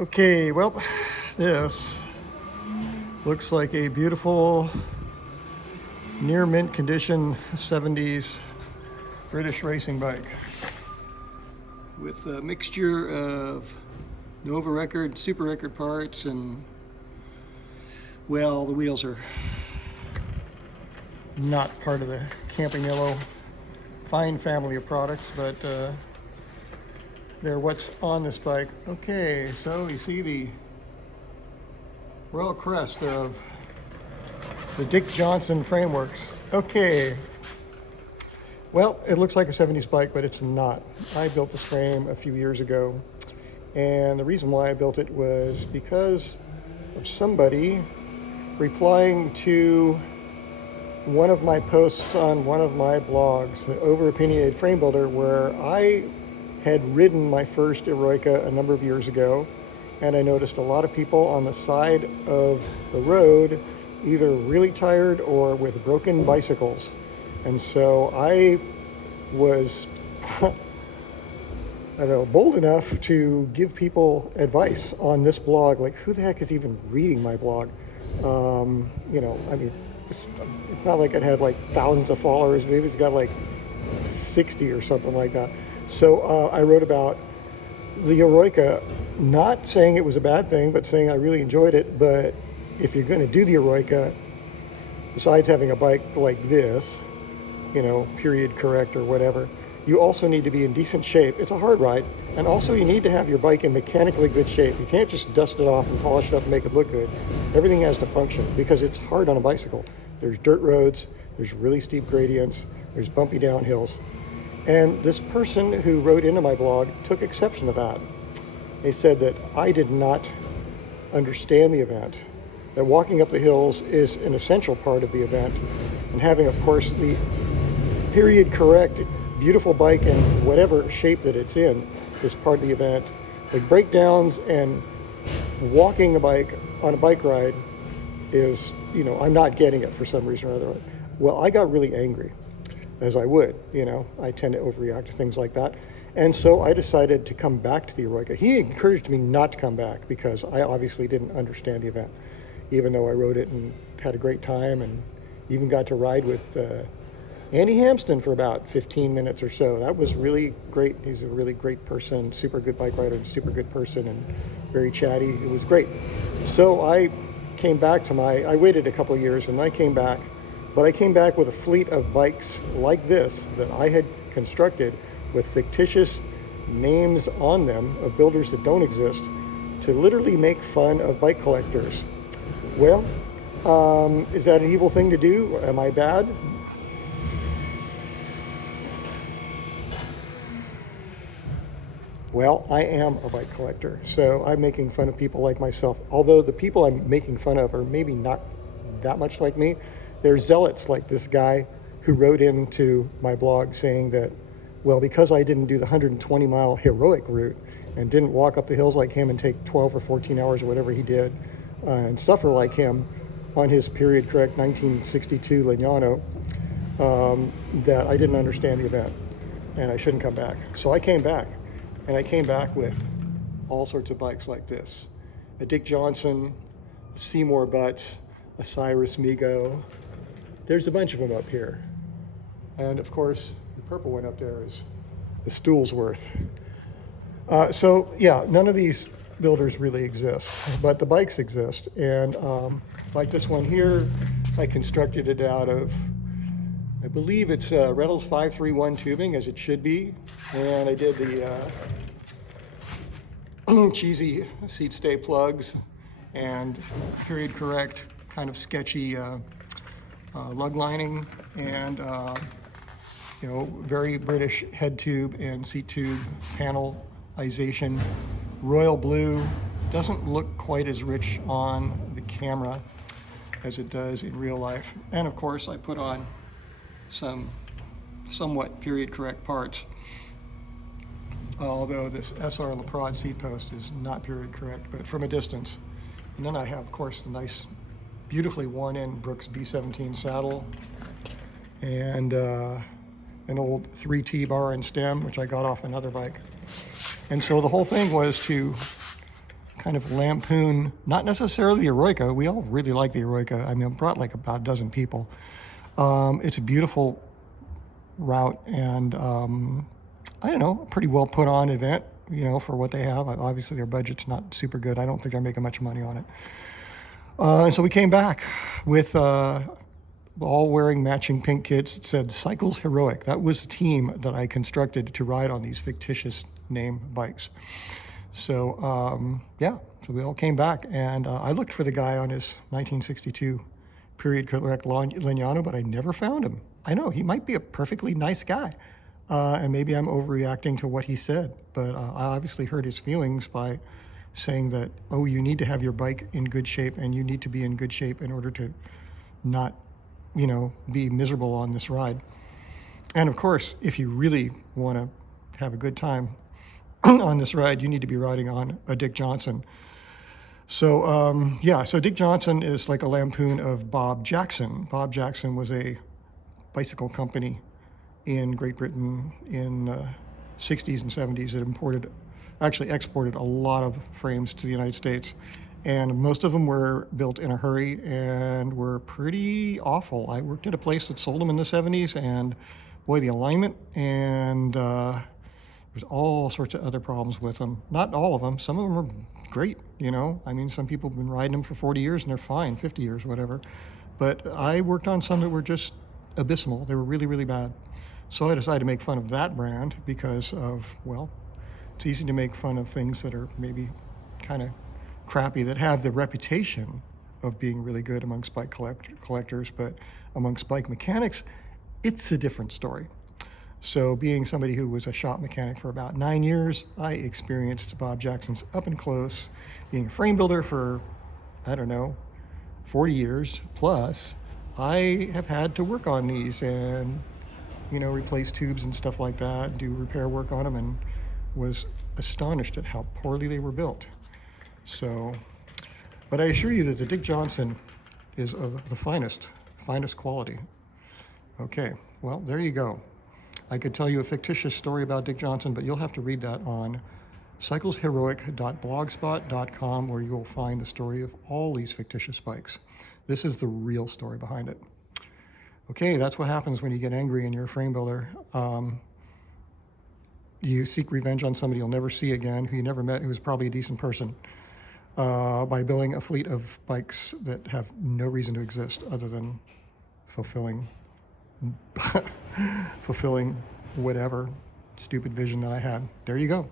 Okay, well, this looks like a beautiful, near mint condition 70s British racing bike with a mixture of Nova Record, Super Record parts, and well, the wheels are not part of the Camping Yellow fine family of products, but they're what's on this bike. Okay, so you see the Royal Crest of the Dick Johnson Frameworks. Okay, well, it looks like a 70s bike, but it's not. I built this frame a few years ago, and the reason why I built it was because of somebody replying to one of my posts on one of my blogs, the Over Opinionated Frame Builder, where I had ridden my first Eroica a number of years ago, and I noticed a lot of people on the side of the road either really tired or with broken bicycles. And so I was I don't know, bold enough to give people advice on this blog. Like, who the heck is even reading my blog? You know, I mean, it's not like it had like thousands of followers. Maybe it's got like 60 or something like that. So I wrote about the Eroica, not saying it was a bad thing, but saying I really enjoyed it. But if you're going to do the Eroica, besides having a bike like this, you know, period correct or whatever, you also need to be in decent shape. It's a hard ride, and also you need to have your bike in mechanically good shape. You can't just dust it off and polish it up and make it look good. Everything has to function because it's hard on a bicycle. There's dirt roads, there's really steep gradients, there's bumpy downhills. And this person who wrote into my blog took exception to that. They said that I did not understand the event, that walking up the hills is an essential part of the event, and having, of course, the period correct beautiful bike in whatever shape that it's in is part of the event. Like, breakdowns and walking a bike on a bike ride is, you know, I'm not getting it for some reason or other. Well, I got really angry, as I would, you know, I tend to overreact to things like that. And so I decided to come back to the Eroica. He encouraged me not to come back because I obviously didn't understand the event, even though I rode it and had a great time and even got to ride with Andy Hampston for about 15 minutes or so. That was really great. He's a really great person, super good bike rider and super good person and very chatty. It was great. So I came back to I waited a couple of years and I came back, but I came back with a fleet of bikes like this that I had constructed with fictitious names on them of builders that don't exist to literally make fun of bike collectors. Well, is that an evil thing to do? Am I bad? Well, I am a bike collector, so I'm making fun of people like myself. Although the people I'm making fun of are maybe not that much like me. They're zealots like this guy who wrote into my blog saying that, well, because I didn't do the 120-mile heroic route and didn't walk up the hills like him and take 12 or 14 hours or whatever he did and suffer like him on his period correct 1962 Legnano, that I didn't understand the event and I shouldn't come back. So I came back. And I came back with all sorts of bikes like this. A Dick Johnson, a Seymour Butts, a Cyrus Migo. There's a bunch of them up here. And of course, the purple one up there is the Stoolsworth. So yeah, none of these builders really exist, but the bikes exist. And like this one here, I constructed it out of, I believe it's Reynolds 531 tubing, as it should be. And I did the cheesy seat stay plugs and period correct kind of sketchy lug lining and you know, very British head tube and seat tube panelization. Royal blue doesn't look quite as rich on the camera as it does in real life. And of course I put on some somewhat period correct parts, although this SR Laprade seat post is not period correct, but from a distance. And then I have, of course, the nice, beautifully worn in Brooks B17 saddle and an old 3T bar and stem, which I got off another bike. And so the whole thing was to kind of lampoon, not necessarily the Eroica. We all really like the Eroica. I mean, I brought like about a dozen people. It's a beautiful route and I don't know, a pretty well put on event, you know, for what they have. Obviously their budget's not super good. I don't think they're making much money on it. And so we came back with all wearing matching pink kits. It said Cycles Heroic. That was the team that I constructed to ride on these fictitious name bikes. So yeah, so we all came back, and I looked for the guy on his 1962 period correct Lignano, but I never found him. I know he might be a perfectly nice guy, and maybe I'm overreacting to what he said, but I obviously hurt his feelings by saying that, oh, you need to have your bike in good shape, and you need to be in good shape in order to not, you know, be miserable on this ride. And of course, if you really want to have a good time on this ride, you need to be riding on a Dick Johnson. So yeah, so Dick Johnson is like a lampoon of Bob Jackson. Bob Jackson was a bicycle company in Great Britain in 60s and 70s that actually exported a lot of frames to the United States. And most of them were built in a hurry and were pretty awful. I worked at a place that sold them in the 70s, and boy, the alignment and there's all sorts of other problems with them. Not all of them. Some of them are great, you know. I mean, some people have been riding them for 40 years and they're fine, 50 years, whatever. But I worked on some that were just abysmal. They were really, really bad. So I decided to make fun of that brand because of, well, it's easy to make fun of things that are maybe kind of crappy, that have the reputation of being really good amongst bike collectors, but amongst bike mechanics, it's a different story. So being somebody who was a shop mechanic for about 9 years, I experienced Bob Jackson's up and close. Being a frame builder for, I don't know, 40 years plus, I have had to work on these and, you know, replace tubes and stuff like that, do repair work on them, and was astonished at how poorly they were built. So, but I assure you that the Dick Johnson is of the finest quality. Okay, well, there you go. I could tell you a fictitious story about Dick Johnson, but you'll have to read that on cyclesheroic.blogspot.com, where you will find the story of all these fictitious bikes. This is the real story behind it. Okay, that's what happens when you get angry and you're a frame builder. You seek revenge on somebody you'll never see again, who you never met, who's probably a decent person, by building a fleet of bikes that have no reason to exist other than fulfilling whatever stupid vision that I had. There you go.